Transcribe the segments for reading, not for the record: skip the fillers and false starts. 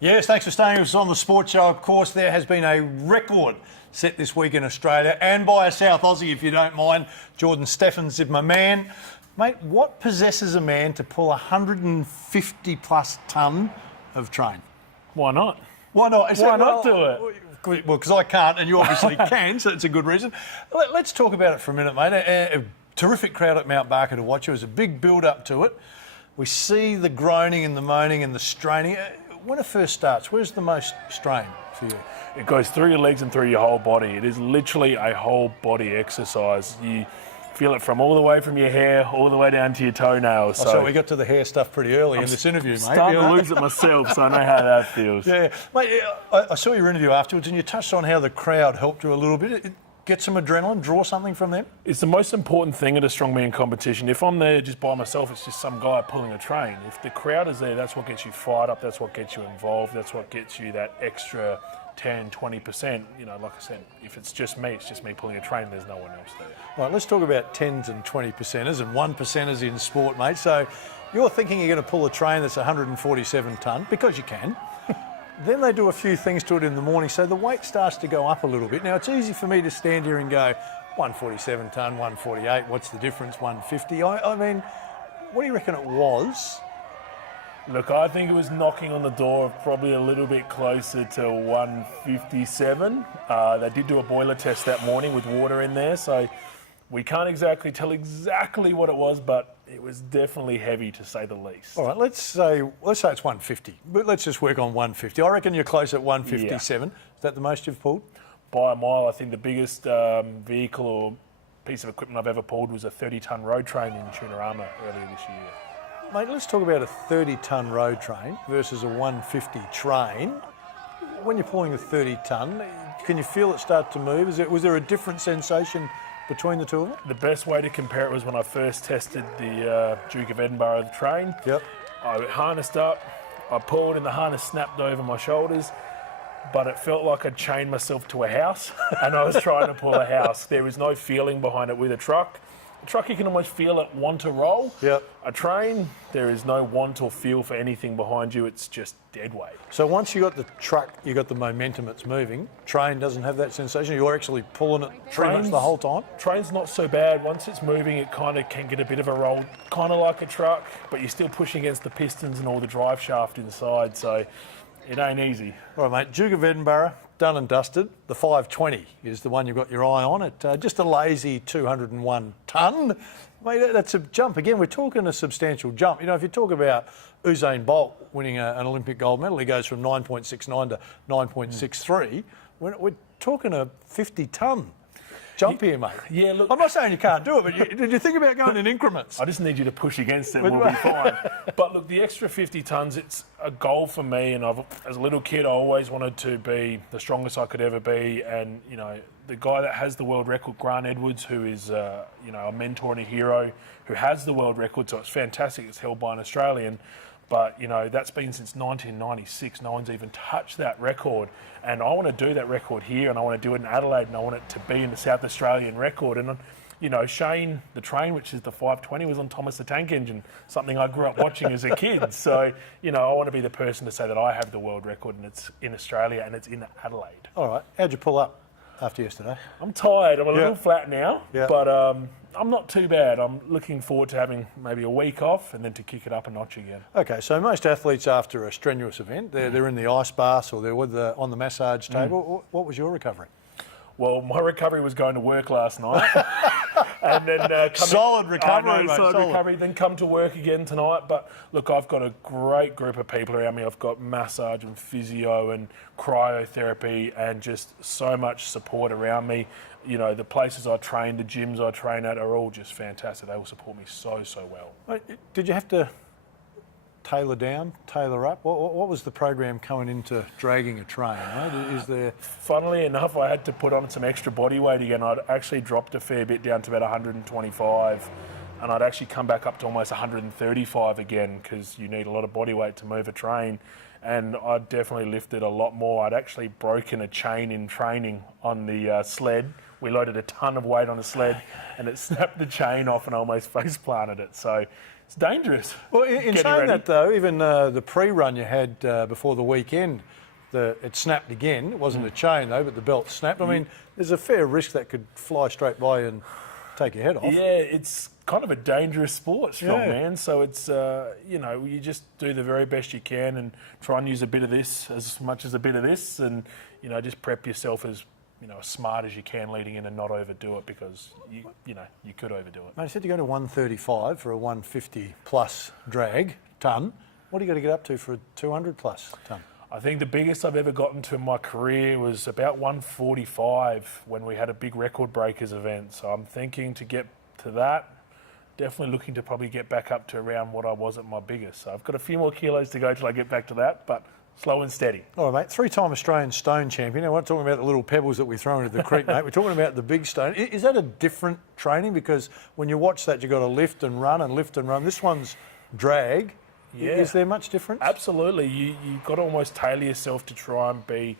Yes, thanks for staying with us on the Sports Show. Of course, there has been a record set this week in Australia and by a South Aussie, if you don't mind. Jordan Stefan's my man. Mate, what possesses a man to pull 150 plus tonne of train? Why not? Why not? Why not do it? Well, because I can't and you obviously can, so it's a good reason. Let's talk about it for a minute, mate. A terrific crowd at Mount Barker to watch. It was a big build-up to it. We see the groaning and the moaning and the straining. When it first starts, where's the most strain for you? It goes through your legs and through your whole body. It is literally a whole body exercise. You feel it from all the way from your hair, all the way down to your toenails. So we got to the hair stuff pretty early in this interview, mate. I'm starting to lose it myself, so I know how that feels. Yeah. Mate, I saw your interview afterwards and you touched on how the crowd helped you a little bit. Get some adrenaline, draw something from them? It's the most important thing at a strongman competition. If I'm there just by myself, it's just some guy pulling a train. If the crowd is there, that's what gets you fired up, that's what gets you involved, that's what gets you that extra 10, 20%. You know, like I said, if it's just me pulling a train, there's no one else there. All right, let's talk about 10s and 20%ers and 1%ers in sport, mate. So you're thinking you're going to pull a train that's 147 tonne, because you can. Then they do a few things to it in the morning, so the weight starts to go up a little bit. Now, it's easy for me to stand here and go, 147 tonne, 148, what's the difference, 150? I mean, what do you reckon it was? Look, I think it was knocking on the door of probably a little bit closer to 157. They did do a boiler test that morning with water in there, so we can't exactly tell exactly what it was, but it was definitely heavy, to say the least. All right, let's say it's 150, but let's just work on 150. I reckon you're close at 157. Yeah. Is that the most you've pulled? By a mile. I think the biggest vehicle or piece of equipment I've ever pulled was a 30-tonne road train in Tunarama earlier this year. Mate, let's talk about a 30-tonne road train versus a 150 train. When you're pulling a 30-tonne, can you feel it start to move? Was there a different sensation between the two of them? The best way to compare it was when I first tested the Duke of Edinburgh train. Yep. I harnessed up, I pulled and the harness snapped over my shoulders, but it felt like I'd chained myself to a house and I was trying to pull a house. There was no feeling behind it with a truck. A truck, you can almost feel it want to roll. Yep. A train, there is no want or feel for anything behind you. It's just dead weight. So once you got the truck, you got the momentum, it's moving. Train doesn't have that sensation. You're actually pulling it pretty much the whole time. Train's not so bad. Once it's moving, it kind of can get a bit of a roll, kind of like a truck, but you're still pushing against the pistons and all the drive shaft inside. So it ain't easy. All right, mate. Duke of Edinburgh, done and dusted. The 520 is the one you've got your eye on. It just a lazy 201 tonne. Mate, that's a jump. Again, we're talking a substantial jump. You know, if you talk about Usain Bolt winning an Olympic gold medal, he goes from 9.69 to 9.63. We're talking a 50-tonne jump here, mate. Yeah, look, I'm not saying you can't do it, but did you think about going in increments? I just need you to push against it and we'll be fine. But look, the extra 50 tonnes, it's a goal for me. And as a little kid, I always wanted to be the strongest I could ever be. And, you know, the guy that has the world record, Grant Edwards, who is, you know, a mentor and a hero, who has the world record. So it's fantastic. It's held by an Australian. But, you know, that's been since 1996. No one's even touched that record. And I want to do that record here, and I want to do it in Adelaide, and I want it to be in the South Australian record. And, you know, Shane, the train, which is the 520, was on Thomas the Tank Engine, something I grew up watching as a kid. So, you know, I want to be the person to say that I have the world record, and it's in Australia, and it's in Adelaide. All right. How'd you pull up after yesterday? I'm tired. I'm a little flat now, yeah. But I'm not too bad. I'm looking forward to having maybe a week off and then to kick it up a notch again. Okay, so most athletes after a strenuous event, they're in the ice baths or they're on the massage table. What was your recovery? Well, my recovery was going to work last night. And then solid recovery, mate. Solid recovery, then come to work again tonight. But look, I've got a great group of people around me. I've got massage and physio and cryotherapy and just so much support around me. You know, the places I train, the gyms I train at are all just fantastic. They all support me so well. Wait, did you have to tailor down, tailor up? What was the program coming into dragging a train? Right? Is there? Funnily enough, I had to put on some extra body weight again. I'd actually dropped a fair bit down to about 125, and I'd actually come back up to almost 135 again because you need a lot of body weight to move a train. And I definitely lifted a lot more. I'd actually broken a chain in training on the sled. We loaded a ton of weight on a sled, and it snapped the chain off, and I almost face planted it. So it's dangerous. Well, in Getting saying ready. that though, even the pre-run you had before the weekend, it snapped again. It wasn't a chain though, but the belt snapped. I mean, there's a fair risk that could fly straight by and take your head off. Yeah, it's kind of a dangerous sport, strongman. So it's, you just do the very best you can and try and use a bit of this as much as a bit of this, and, just prep yourself as, as smart as you can leading in and not overdo it, because, you could overdo it. Mate, you said you go to 135 for a 150 plus drag ton. What do you got to get up to for a 200 plus ton? I think the biggest I've ever gotten to in my career was about 145 when we had a big record breakers event. So I'm thinking to get to that. Definitely looking to probably get back up to around what I was at my biggest. So I've got a few more kilos to go till I get back to that, but slow and steady. All right, mate. 3-time Australian stone champion. Now, we're not talking about the little pebbles that we throw into the creek, mate. We're talking about the big stone. Is that a different training? Because when you watch that, you've got to lift and run and lift and run. This one's drag. Yeah. Is there much difference? Absolutely. You've got to almost tailor yourself to try and be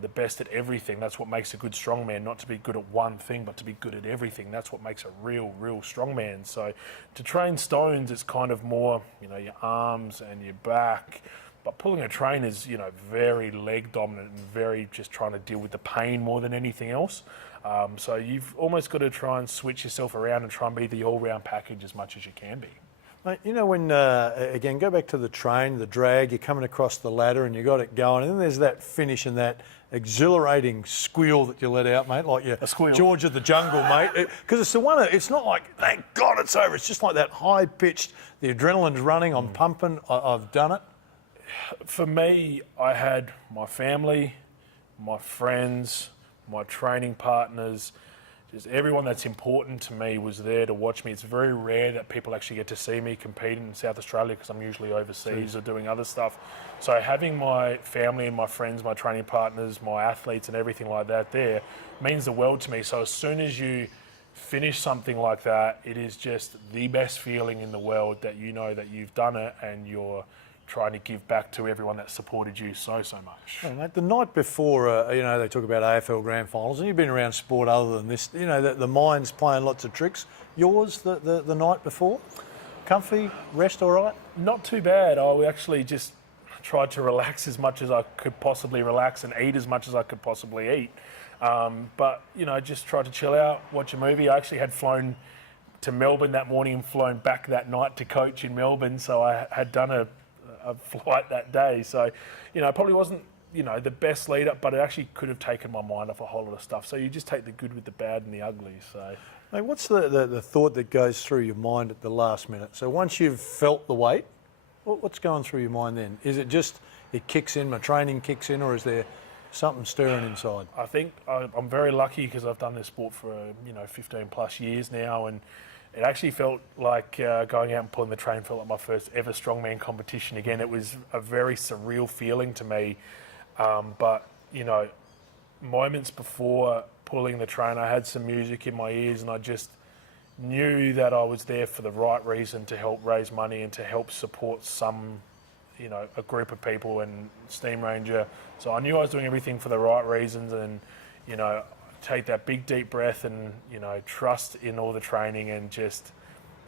the best at everything. That's what makes a good strongman, not to be good at one thing, but to be good at everything. That's what makes a real strongman. So to train stones, it's kind of more, your arms and your back. But pulling a train is, very leg dominant and very just trying to deal with the pain more than anything else. So you've almost got to try and switch yourself around and try and be the all-round package as much as you can be. Mate, when, again, go back to the train, the drag, you're coming across the ladder and you got it going, and then there's that finish and that exhilarating squeal that you let out, mate, like you're George of the Jungle, mate. Because it's the one, it's not like, thank God it's over. It's just like that high-pitched, the adrenaline's running, I'm pumping, I've done it. For me, I had my family, my friends, my training partners, just everyone that's important to me was there to watch me. It's very rare that people actually get to see me compete in South Australia because I'm usually overseas or doing other stuff. So having my family and my friends, my training partners, my athletes and everything like that there means the world to me. So as soon as you finish something like that, it is just the best feeling in the world that you know that you've done it and you're trying to give back to everyone that supported you so much. Hey, mate, the night before, they talk about AFL Grand Finals, and you've been around sport other than this, the mind's playing lots of tricks. Yours, the night before? Comfy? Rest all right? Not too bad. I actually just tried to relax as much as I could possibly relax and eat as much as I could possibly eat. But, just tried to chill out, watch a movie. I actually had flown to Melbourne that morning and flown back that night to coach in Melbourne, so I had done a flight that day. So, it probably wasn't, the best lead up, but it actually could have taken my mind off a whole lot of stuff. So you just take the good with the bad and the ugly. So, mate, what's the thought that goes through your mind at the last minute? So once you've felt the weight, what's going through your mind then? Is it just it kicks in, my training kicks in, or is there something stirring inside? I think I'm very lucky because I've done this sport for 15 plus years now, and it actually felt like going out and pulling the train felt like my first ever strongman competition again. It was a very surreal feeling to me. But, moments before pulling the train, I had some music in my ears and I just knew that I was there for the right reason to help raise money and to help support a group of people and Steam Ranger. So I knew I was doing everything for the right reasons and, take that big deep breath and trust in all the training and just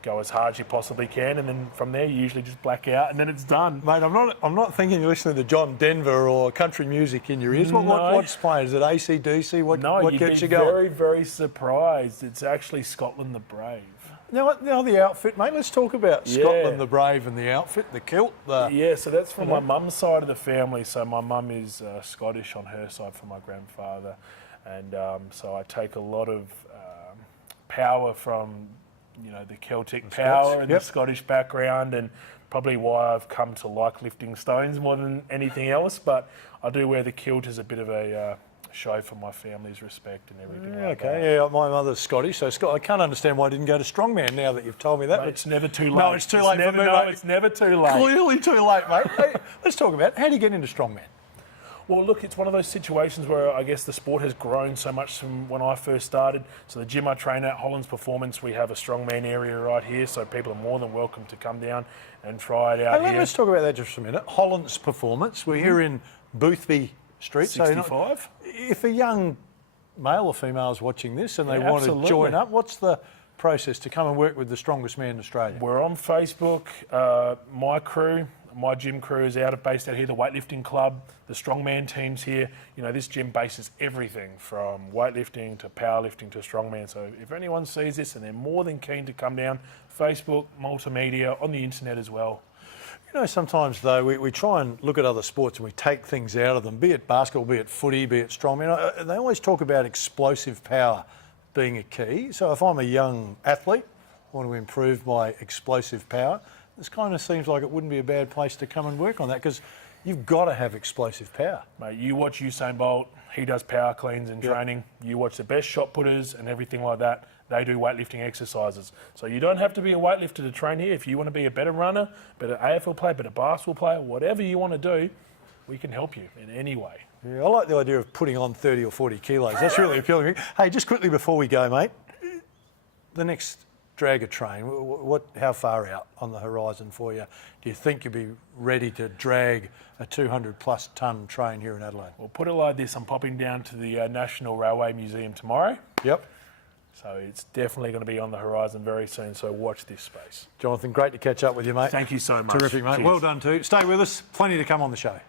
go as hard as you possibly can, and then from there you usually just black out and then it's done. Mate, I'm not thinking you're listening to John Denver or country music in your ears. What's playing? Is it AC/DC? What gets you going? Very, very surprised. It's actually Scotland the Brave. Now the outfit, mate. Let's talk about Scotland the Brave and the outfit, the kilt. So that's from my mum's side of the family. So my mum is Scottish on her side from my grandfather. And so I take a lot of power from, the Celtic power and the Scottish background, and probably why I've come to like lifting stones more than anything else. But I do wear the kilt as a bit of a show for my family's respect and everything like that. Okay, yeah, my mother's Scottish, so I can't understand why I didn't go to Strongman now that you've told me that. Mate, it's never too late. No, it's too late for me, mate. It's never too late. Clearly too late, mate. Hey, let's talk about how do you get into Strongman? Well, look, it's one of those situations where I guess the sport has grown so much from when I first started. So the gym I train at, Holland's Performance, we have a strongman area right here, so people are more than welcome to come down and try it out here. Let's talk about that just for a minute. Holland's Performance, we're here in Boothby Street. 65. So if a young male or female is watching this and they want to join up, what's the process to come and work with the strongest man in Australia? We're on Facebook. My gym crew is based out here, the weightlifting club, the strongman team's here. You know, this gym bases everything from weightlifting to powerlifting to strongman. So if anyone sees this and they're more than keen to come down, Facebook, multimedia, on the internet as well. You know, sometimes though, we try and look at other sports and we take things out of them, be it basketball, be it footy, be it strongman. They always talk about explosive power being a key. So if I'm a young athlete, want to improve my explosive power, this kind of seems like it wouldn't be a bad place to come and work on that, because you've got to have explosive power. Mate, you watch Usain Bolt, he does power cleans in training. You watch the best shot putters and everything like that. They do weightlifting exercises. So you don't have to be a weightlifter to train here. If you want to be a better runner, better AFL player, better basketball player, whatever you want to do, we can help you in any way. Yeah, I like the idea of putting on 30 or 40 kilos. That's really appealing. Hey, just quickly before we go, mate, the next dragger train, how far out on the horizon for you do you think you'll be ready to drag a 200 plus tonne train here in Adelaide? Well, put it like this, I'm popping down to the National Railway Museum tomorrow. Yep. So it's definitely going to be on the horizon very soon, so watch this space. Jonathan, great to catch up with you, mate. Thank you so much. Terrific, mate. Cheers. Well done too. Stay with us. Plenty to come on the show.